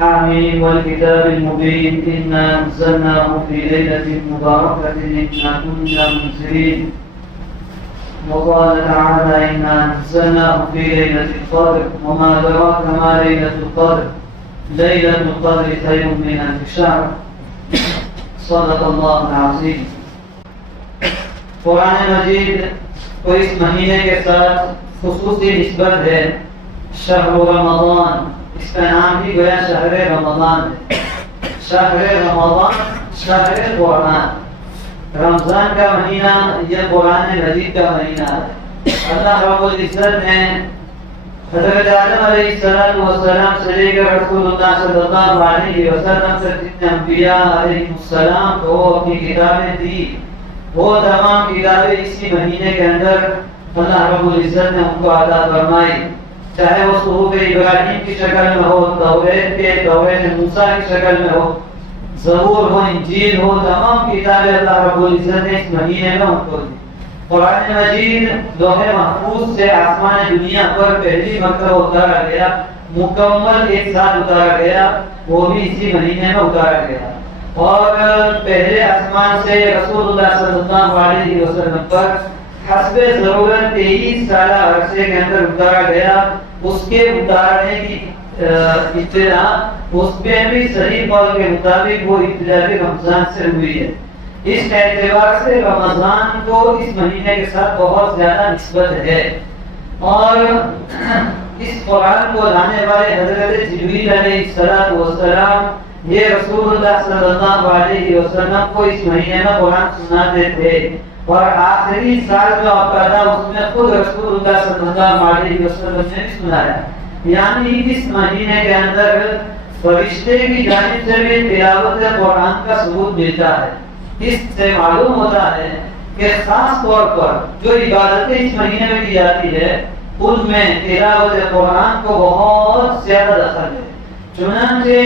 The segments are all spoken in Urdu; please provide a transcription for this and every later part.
حاميم والكتاب المبين إنا أنزلناه في ليلة مباركة إنا كنا منذرين. وقال تعالى إنا أنزلناه في ليلة القدر وما أدراك ما ليلة القدر ليلة القدر خير من ألف شهر. صدق الله العظيم. قرآن مجید کو اس مہینے کے ساتھ خصوصی نسبت ہے، شہر رمضان، اس کا نام بھی گویا شہر رمضان ہے. شہر رمضان، شہر قرآن، رمضان کا مہینہ یہ قرآن مجید کا مہینہ ہے. اللہ رب العزت نے حضرت آدم علیہ السلام سے لے کر رسول اللہ صلی اللہ علیہ وسلم سے جتنے انبیاء علیہ السلام کو اپنی کتابیں دی، وہ تمام کتابیں اسی مہینے کے اندر اللہ رب العزت نے ان کو عطا فرمائی. چاہے وہ صحف ابراہیم کی شکل میں ہو، توریت موسیٰ کی شکل میں ہو، زبور ہو، انجیل ہو، تمام کتابیں اللہ رب العزت نے اس مہینے میں ان کو دی. قرآن مجید لوح محفوظ سے آسمان دنیا پر پہلی مرتبہ اتارا گیا، مکمل ایک ساتھ اتارا گیا، وہ بھی اسی مہینے میں اتارا گیا. اور پہلے آسمان سے رسول اللہ صلی اللہ علیہ وسلم پر حسب ضرورت 23 سالہ عرصے کے اندر اتارا گیا. اس کے اتارنے کی ابتدا اس میں بھی صحیح قول کے مطابق وہ ابتدا بھی رمضان سے ہوئی ہے. اس اعتبار سے رمضان کو اس مہینے کے ساتھ بہت زیادہ نسبت ہے. اور اس قرآن کو لانے والے حضرت جبریل علیہ السلام یہ رسول اللہ صلی اللہ علیہ وسلم کو اس مہینے میں قرآن سناتے تھے. اور آخری سال جو آپ کا تھا اس میں خود رسول اللہ صلی اللہ علیہ وسلم نے بھی سنایا. یعنی اس مہینے کے اندر فرشتے کی جانب سے بھی تلاوت قرآن کا ثبوت ملتا ہے. اس سے معلوم ہوتا ہے کہ خاص طور پر جو عبادتیں اس مہینے میں کی جاتی ہے ان میں تلاوت قرآن کو بہت زیادہ دخل ہے. چنانچہ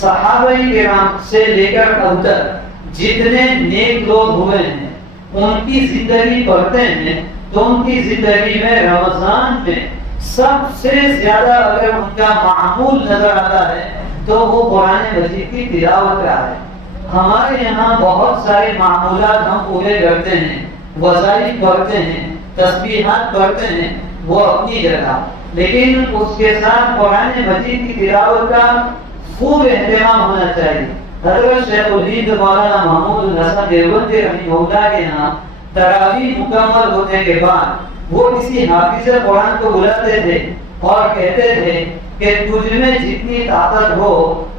صحابہ کرام سے لے کر اب تک جتنے نیک لوگ ہوئے ہیں ان کی زندگی پڑھتے ہیں تو ان کی زندگی میں رمضان میں سب سے زیادہ اگر ان کا معمول نظر آتا ہے تو وہ قرآن مجید کی تلاوت کا ہے. ہمارے یہاں بہت سارے معمولات ہم پورے کرتے ہیں، وظائف پڑھتے ہیں، تسبیحات پڑھتے ہیں، وہ اپنی جگہ، لیکن اس کے ساتھ قرآن مجید کی تلاوت کا خوب اہتمام ہونا چاہیے. حضرت شیخ الہند مولانا محمود الحسن دیوبندی رحمہ اللہ کے یہاں تراویح مکمل ہونے کے بعد وہ کسی حافظ قرآن کو بلاتے تھے اور کہتے تھے کہ تجھ میں جتنی طاقت ہو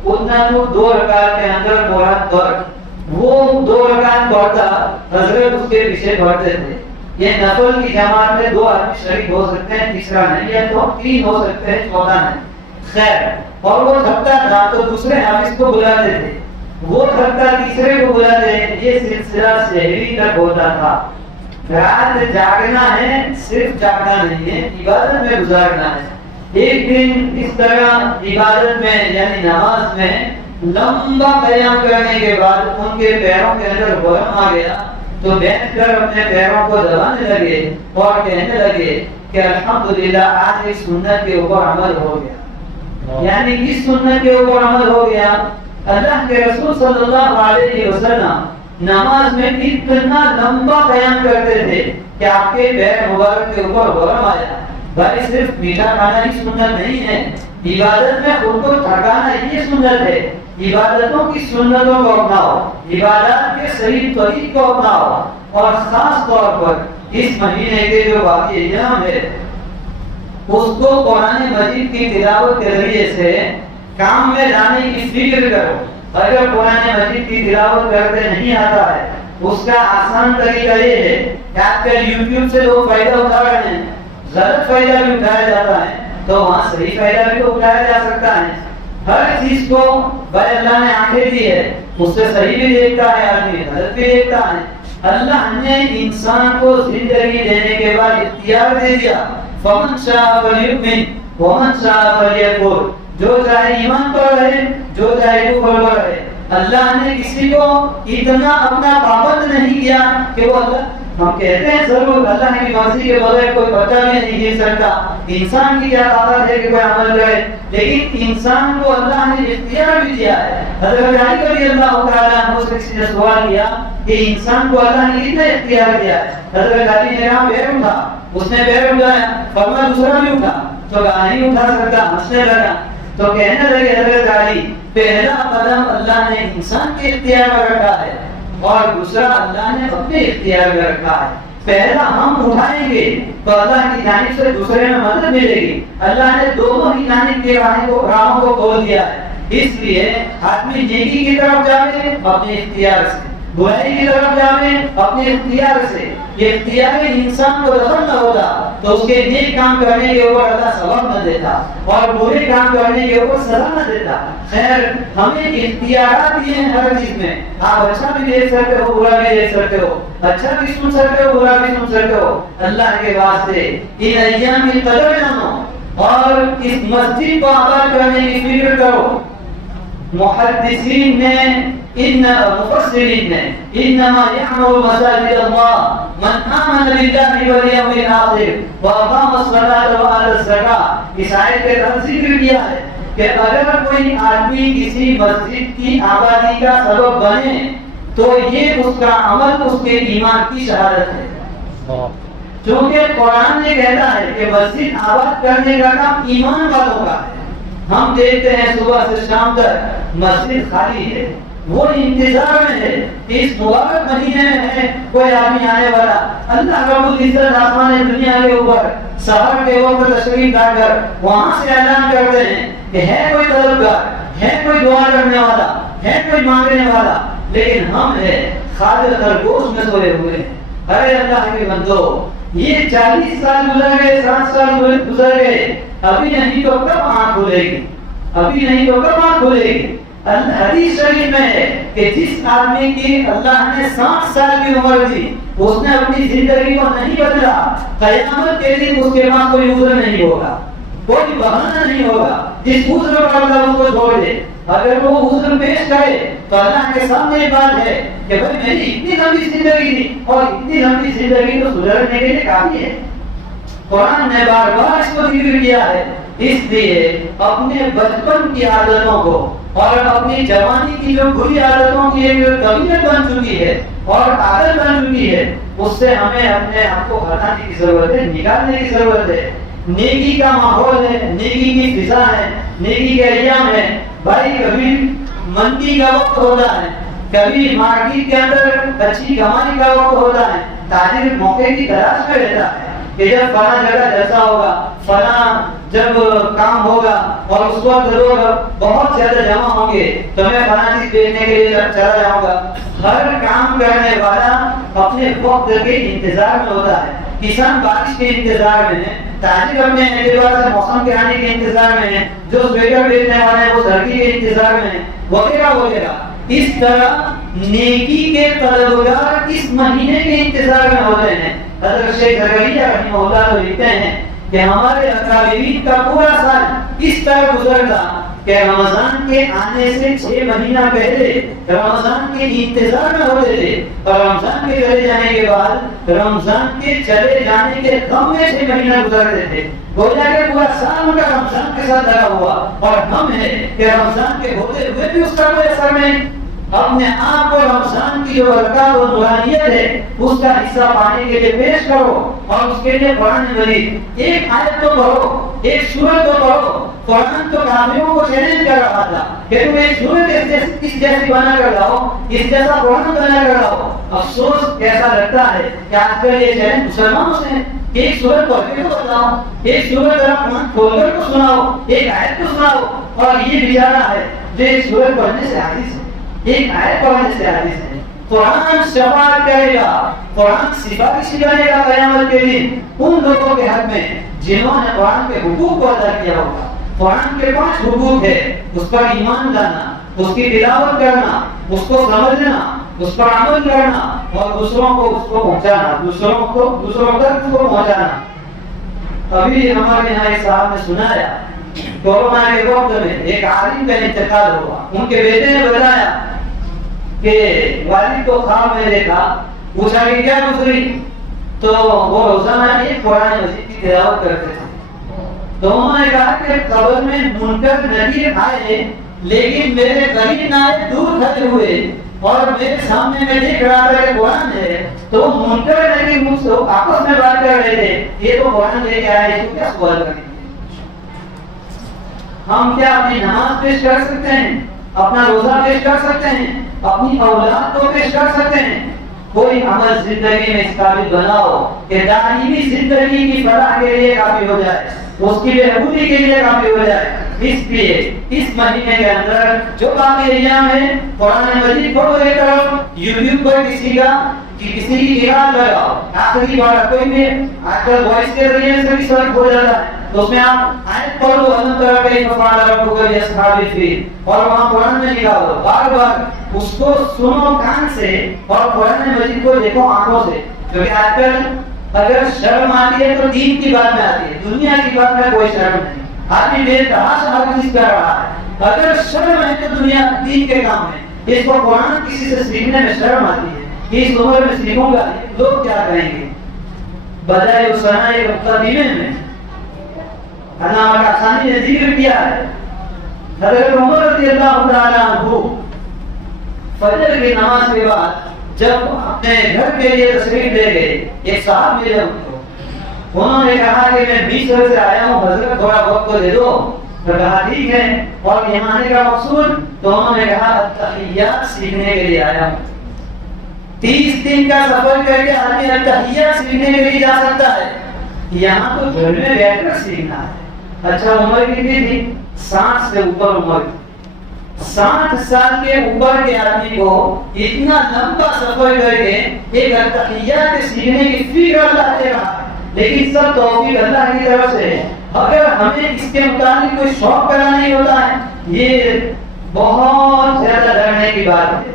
اتنا تو 2 رکعت کے اندر قرآن پڑھ. وہ 2 رکعت پڑھتا، حضرت اس کے پیچھے پڑھتے تھے. یہ نفل کی جماعت میں 2 آدمی شریک ہو سکتے ہیں، تیسرا نہیں، یا تو 3 ہو سکتے ہیں، چوتھا نہیں. خیر، اور وہ تھکتا تھا تو دوسرے حافظ کو بلاتے تھے، وہ تھکتا تیسرے کو بلاتے. یہ سلسلہ شہری تک ہوتا تھا. رات جاگنا ہے، صرف جاگنا نہیں ہے، عبادت میں گزارنا ہے. ایک دن اس طرح عبادت میں یعنی نماز میں لمبا قیام کرنے کے بعد ان کے پیروں کے اندر ورم آ گیا تو بیٹھ کر اپنے پیروں کو دبانے لگے اور کہنے لگے کہ الحمدللہ آج اس سنت کے اوپر عمل ہو گیا. یعنی اس سنت کے اوپر عمل ہو گیا. اللہ کے رسول صلی اللہ علیہ وسلم نماز میں اتنا لمبا قیام کرتے تھے کہ آپ کے پیر مبارک کے اوپر ورم آیا. بھائی صرف میٹھا کھانا ہی سنت نہیں ہے، عبادت میں خود کو تھکانا یہ سنت ہے. عبادتوں کی سنتوں کو اپناؤ، عبادات کے صحیح طریق کو اپناؤ. اور خاص طور پر اس مہینے کے جو باقی ایام ہے اس کو قرآن مجید کی تلاوت کے ذریعے سے کام میں لانے کی فکر کرو. اگر قرآن مجید کی تلاوت کرتے نہیں آتا ہے اس کا آسان طریقہ یہ ہے کہ آج کل یوٹیوب سے لوگ فائدہ اٹھا رہے ہیں، غلط فائدہ بھی اٹھایا جاتا ہے تو وہاں صحیح فائدہ بھی اٹھایا جا سکتا ہے. ہر چیز کو بھائی اللہ نے آنکھیں دی ہے، اس سے صحیح بھی دیکھتا ہے آدمی، غلط بھی دیکھتا ہے. اللہ نے انسان کو زندگی دینے کے بعد اختیار دے دیا. فمن شاء فلیؤمن ومن شاء فلیکفر. جو چاہے ایمان پر رہے، جو چاہے کفر پر رہے. اللہ نے کسی کو اتنا اپنا پابند نہیں کیا کہ وہ اللہ ہم کہتے ہیں ضرور اللہ کی مرضی کے بغیر کوئی بچہ بھی نہیں جی سکتا، انسان کی کیا طاقت ہے کہ کوئی عمل کرے، لیکن انسان کو اللہ نے اختیار بھی دیا ہے۔ حضرت علی رضی اللہ تعالیٰ عنہ سے کسی نے سوال کیا کہ انسان کو اللہ نے کتنا اختیار دیا ہے؟ حضرت علی نے کہا پیر اٹھا، اس نے پیر اٹھایا، فرمایا دوسرا بھی اٹھا، تو کہا نہیں اٹھا سکتا، ہنسنے لگا۔ تو کہنے لگے حضرت علی پہلا قدم اللہ نے انسان کے اختیار میں رکھا ہے اور دوسرا اللہ نے اپنے اختیار میں رکھا ہے۔ پہلا ہم اٹھائیں گے تو اللہ کی جانب سے دوسرے میں مدد ملے گی۔ اللہ نے دونوں ہی جانب کے راہوں کو کھول دیا ہے، اس لیے آدمی نیکی کی طرف جاوے اپنے اختیار سے، برائی کی طرف جاوے اپنے اختیار سے۔ یہ اختیار انسان کو دخل نہ ہوتا تو اس کے نیک کام کرنے کے اوپر اللہ ثواب نہ دیتا اور برے کام کرنے کے اوپر سزا نہ دیتا۔ خیر ہمیں اختیارات دیے ہیں ہر چیز میں، آپ اچھا بھی دیکھ سکتے ہو، برا بھی دیکھ سکتے ہو، اچھا بھی سن سکتے ہو، برا بھی سن سکتے ہو۔ اللہ کے واسطے ان ایام کی قدر جانو اور اس مسجد کو آباد کرنے کی فکر کرو۔ محدثین نے مفسرین نے انما يعمر مساجد الله من آمن بالله واليوم الآخر واقام الصلاة وآتى الزكاة۔ اس آیت کے تحت ذکر کیا ہے کہ اگر کوئی آدمی کسی مسجد کی آبادی کا سبب بنے تو یہ اس کا عمل اس کے ایمان کی شہادت ہے، چونکہ قرآن نے کہتا ہے کہ مسجد آباد کرنے کا کام ایمان والوں کا ہے۔ ہم دیکھتے ہیں صبح سے شام تک مسجد خالی ہے، وہ انتظار میں ہے کہ اس مبارک مہینے میں ہے کوئی آدمی آنے والا۔ اللہ رب العزت آسمان دنیا کے اوپر سحر کے وقت تشریف لا کر وہاں سے اعلان کرتے ہیں کہ ہے کوئی طلبگار، ہے کوئی دعا کرنے والا، ہے کوئی مانگنے والا، لیکن ہم ہے خاطر خرگوش میں سوئے ہوئے ہیں۔ ارے اللہ کے بندو، یہ 40 سال گزر گئے، 60 سال گزر گئے، ابھی نہیں تو کب آنکھ کھلے گی؟ ابھی نہیں تو کب آنکھ کھلے گی؟ حدیث شریف میں ہے کہ جس آدمی کی اللہ نے 60 سال کی عمر دی، اس نے اپنی زندگی کو نہیں بدلا، قیامت کے دن اس کے پاس کوئی عذر نہیں ہوگا، کوئی بہانہ نہیں ہوگا جس عذر پر اللہ اس کو چھوڑ دے۔ اگر وہ عذر پیش کرے تو اللہ کے سامنے بات ہے کہ بھائی میری اتنی لمبی زندگی تھی اور اتنی لمبی زندگی تو سدھرنے کے لیے کافی ہے۔ قرآن نے بار بار اس کو ذکر کیا ہے، اس لیے اپنے بچپن کی عادتوں کو اور اپنی جوانی کی جو بری عادتوں کی ایک طبیعت بن چکی ہے اور عادت بن چکی ہے، اس سے ہمیں اپنے آپ کو ہٹانے کی ضرورت ہے، نکالنے کی ضرورت ہے۔ نیکی کا ماحول ہے، نیکی کی فضا ہے، نیکی کے ایام ہے۔ بھائی کبھی منڈی کا وقت ہوتا ہے، کبھی مارکیٹ کے اندر اچھی کمائی کا وقت ہوتا ہے، تاجر موقع کی تلاش میں رہتا ہے کہ جب فلاں جگہ جیسا ہوگا، فلاں جب کام ہوگا اور اس وقت لوگ بہت زیادہ جمع ہوں گے تو میں فلاں چیز بیچنے کے لیے چلا جاؤں گا۔ ہر کام کرنے والا اپنے وقت کے انتظار میں ہوتا ہے۔ کسان بارش کے انتظار میں ہے، تاجر اپنے اعتبار سے موسم کے آنے کے انتظار میں ہے، جو سویٹر بیچنے والے ہیں وہ سردی کے انتظار میں ہے، وغیرہ وغیرہ۔ اس طرح نیکی کے طلبگار اس مہینے کے انتظار میں ہوتے ہیں۔ حضرت شیخ زکریا رحمہ اللہ تو لکھتے ہیں کہ ہمارے اکابرین کا پورا سال اس طرح گزرتا کہ رمضان کے آنے سے 6 مہینہ پہلے رمضان کے انتظار میں ہوتے تھے اور رمضان کے چلے جانے کے بعد رمضان کے چلے جانے کے غم میں 6 مہینہ گزرتے تھے۔ گویا کہ پورا سال ان کا رمضان کے ساتھ لگا ہوا، اور ہم ہیں کہ رمضان کے ہوتے ہوئے بھی اس کا کوئی اثر نہیں۔ اپنے آپ کو رمضان کی جو برکات اور نورانیت ہے اس کا حصہ پانے کے لیے پیش کرو، اور اس کے لیے قرآن مجید ایک آیت تو پڑھو، ایک سورت تو پڑھو۔ قرآن تو کافروں کو چیلنج کر رہا تھا کہ تم ایک سورت اس جیسی بنا کر لاؤ، اس جیسا قرآن بنا کر لاؤ۔ افسوس کیسا لگتا ہے کہ آج کل یہ چیلنج مسلمانوں سے ہے کہ ایک سورت پڑھ کے تو بتاؤ، ایک سورت ذرا قرآن کھول کر تو سناؤ، ایک آیت تو سناؤ۔ اور یہ بیچارہ ہے جو ایک سورت پڑھنے سے عاجز ہے، ایک آیت پڑھنے سے عاجز ہے۔ قرآن شفاعت کرے گا، قرآن سفارش کرے گا قیامت کے دن ان لوگوں کے حق میں جنہوں نے قرآن کے حقوق کو ادا کیا ہوگا۔ قرآن کے 5 حقوق ہے، اس پر ایمان لانا، اس کی تلاوت کرنا، اس کو سمجھنا، اس پر عمل کرنا اور دوسروں کو اس کو پہنچانا، دوسروں تک اس کو پہنچانا۔ ابھی ہمارے یہاں ایک صاحب نے سنایا کورونا کے وقت میں ایک عالم کا انتقال ہوا، ان کے بیٹے نے بتایا کہ والد کو خواب میں دیکھا، پوچھا کہ کیا گزری، تو وہ روزانہ ایک قرآن مجید کی تلاوت کرتے تھے. تو انہوں نے کہا کہ قبر میں منکر نکیر آئے لیکن میرے قریب نہ آئے, دور کھڑے ہوئے اور میرے سامنے میں دیکھ رہا تھا کہ قرآن ہے, تو منکر نکیر مجھ سے آپس میں بات کر رہے تھے, یہ تو قرآن لے کے آئے, اس کو کیا سوال کریں گے؟ ہم کیا اپنی نماز پیش کر سکتے ہیں, اپنا روزہ پیش کر سکتے ہیں, اپنی اولاد کو پیش کر سکتے ہیں؟ کوئی عمل زندگی میں اس قابل بناؤ کہ دائمی زندگی کی فلاح کے لیے کافی ہو جائے, اس کی بہبودی کے لیے کافی ہو جائے. اس لیے اس مہینے کے اندر جو باقی ایام ہے قرآن مجید پڑھو, ایک طرف یوٹیوب پر کسی کی قرآن لگاؤ. آخری بار کوئی بھی آج کل وائس کے ذریعے سے بھی سرچ ہو جاتا ہے, تو اس میں آپ آیت پڑھو الحمد للہ کئی فقال ربک لاصحاب الفیل, اور وہاں قرآن میں لکھا ہو, بار بار اس کو سنو کان سے اور قرآن مجید کو دیکھو آنکھوں سے. کیونکہ آج کل اگر شرم آتی ہے تو دین کی بات میں آتی ہے, دنیا کی بات میں کوئی شرم نہیں. آدمی بے تحاشا ہر چیز کر رہا ہے, اگر شرم ہے تو دنیا دین کے کام ہے. اس کو قرآن کسی سے سیکھنے میں شرم آتی ہے کہ اس عمر میں سیکھوں گا لوگ کیا کہیں گے. بدائے السنا مقتدمین میں علامہ کاشانی نے ذکر کیا ہے, حضرت عمر رضی اللہ تعالی عنہ فجر کی نماز کے بعد جب اپنے گھر کے لیے تشریف لے گئے, ایک صاحب ملے ان کو, انہوں نے کہا کہ میں 20 سال سے آیا ہوں, حضرت تھوڑا وقت کو دے دو. تو کہا ٹھیک ہے, اور یہاں آنے کا مقصود, تو انہوں نے کہا التحیات سیکھنے کے لیے آیا ہوں. 30 دن کا سفر کر کے آدمی التحیات سیکھنے کے لیے جا سکتا ہے, یہاں تو گھر میں بیٹھ کر سیکھنا ہے. اچھا عمر کتنی تھی؟ 60 سے اوپر عمر. 60 سال کے اوپر کے آدمی کو اتنا لمبا سفر کر کے ایک التحیات سیکھنے کی فکر اللہ دے رہا ہے, لیکن سب توفیق اللہ کی طرف سے ہے. اگر ہمیں اس کے متعلق کوئی شوق پیدا نہیں ہوتا ہے, یہ بہت زیادہ ڈرنے کی بات ہے.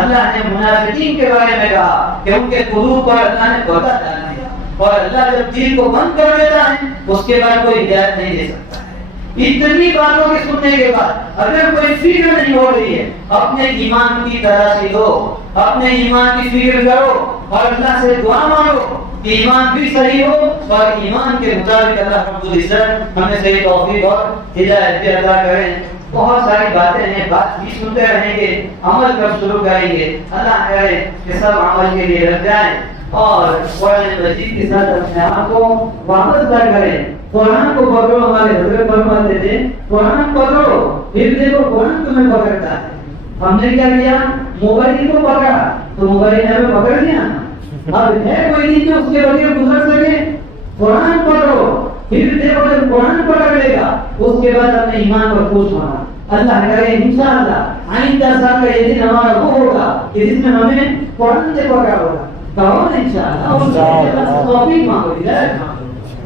اللہ نے منافقین کے بارے میں کہا کہ ان کے قلوب پر اللہ نے پردہ ڈال دیا, اور اللہ جب دل کو بند کر دیتا ہے اس کے بعد کوئی ہدایت نہیں دے سکتا ہے. اتنی باتوں کے سننے کے بعد اگر کوئی فکر نہیں ہو رہی ہے, اپنے ایمان کی تلاشی لو, اپنے ایمان کی فکر کرو اور اللہ سے دعا مانگو کہ ایمان بھی صحیح ہو, اور ایمان کے مطابق اللہ رب العزت ہمیں صحیح توفیق اور ہدایت بھی عطا کریں. بہت ساری باتیں ہیں, بات بھی سنتے رہیں گے, عمل کر شروع کریں گے. اللہ کرے کہ سب عمل کے لیے لگ جائیں اور قرآن مجید کے ساتھ اپنے آپ کو وابستہ کریں. قرآن کو پکڑو, ہمارے حضرت فرماتے تھے قرآن پکڑو پھر دیکھو قرآن تمہیں پکڑتا ہے. ہم نے کیا کیا, موبائل کو پکڑا تو موبائل نے ہمیں پکڑ لیا. اب ہے کوئی نہیں جو اس کے بغیر گزر سکے. قرآن پکڑو پھر دیکھو جب قرآن پکڑ لے گا اس کے بعد اپنے ایمان پر خوش ہونا. اللہ کرے انشاءاللہ آئندہ سال کا یہ دن ہمارا وہ ہوگا کہ جس میں ہمیں قرآن سے پکڑا ہوگا. کہو انشاءاللہ, اور توفیق مانگو.